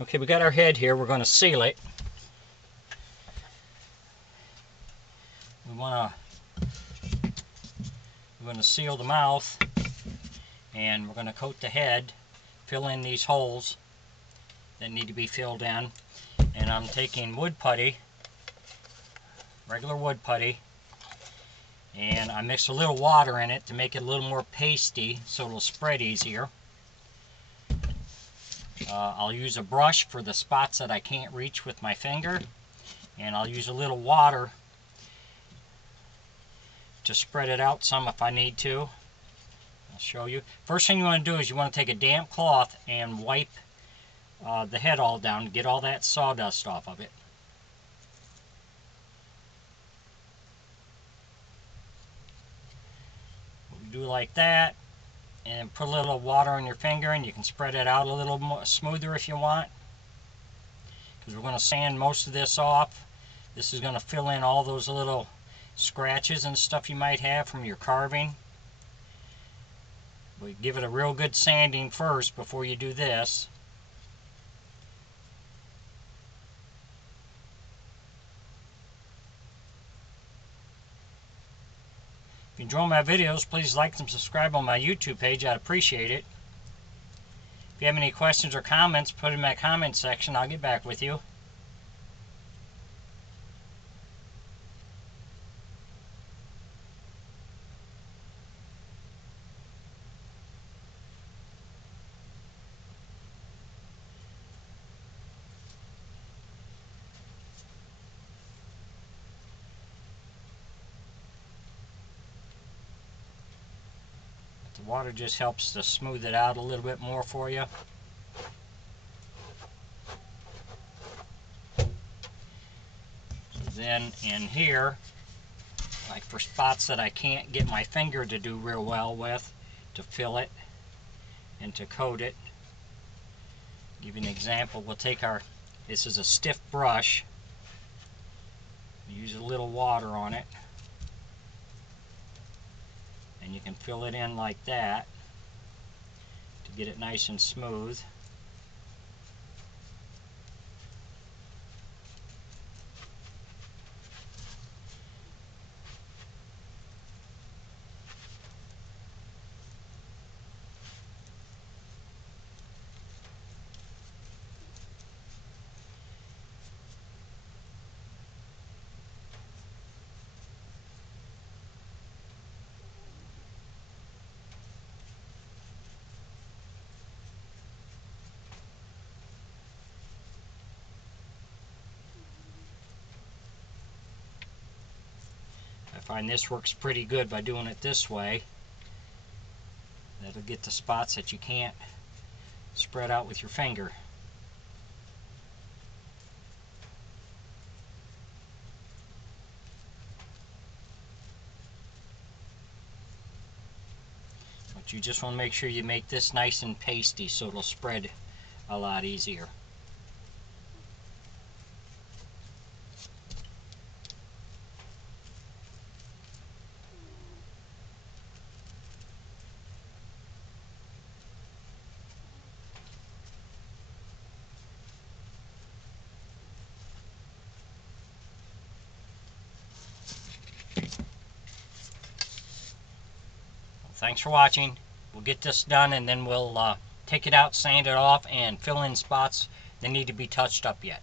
Okay, we got our head here. We're going to seal it. We're going to seal the mouth, and we're going to coat the head, fill in these holes that need to be filled in. And I'm taking wood putty, regular wood putty, and I mix a little water in it to make it a little more pasty so it'll spread easier. I'll use a brush for the spots that I can't reach with my finger, and I'll use a little water to spread it out some if I need to. I'll show you. First thing you want to do is you want to take a damp cloth and wipe the head all down to get all that sawdust off of it. Do like that, and put a little water on your finger, and you can spread it out a little more smoother if you want, because we're going to sand most of this off. This is going to fill in all those little scratches and stuff you might have from your carving. But give it a real good sanding first before you do this. If you enjoy my videos, please like and subscribe on my YouTube page. I'd appreciate it. If you have any questions or comments, put it in my comment section. I'll get back with you. The water just helps to smooth it out a little bit more for you. So then in here, like for spots that I can't get my finger to do real well with, to fill it and to coat it. Give you an example. We'll take this is a stiff brush. Use a little water on it. And you can fill it in like that to get it nice and smooth. I find this works pretty good by doing it this way. That'll get the spots that you can't spread out with your finger. But you just want to make sure you make this nice and pasty so it'll spread a lot easier. Thanks for watching. We'll get this done, and then we'll take it out, sand it off, and fill in spots that need to be touched up yet.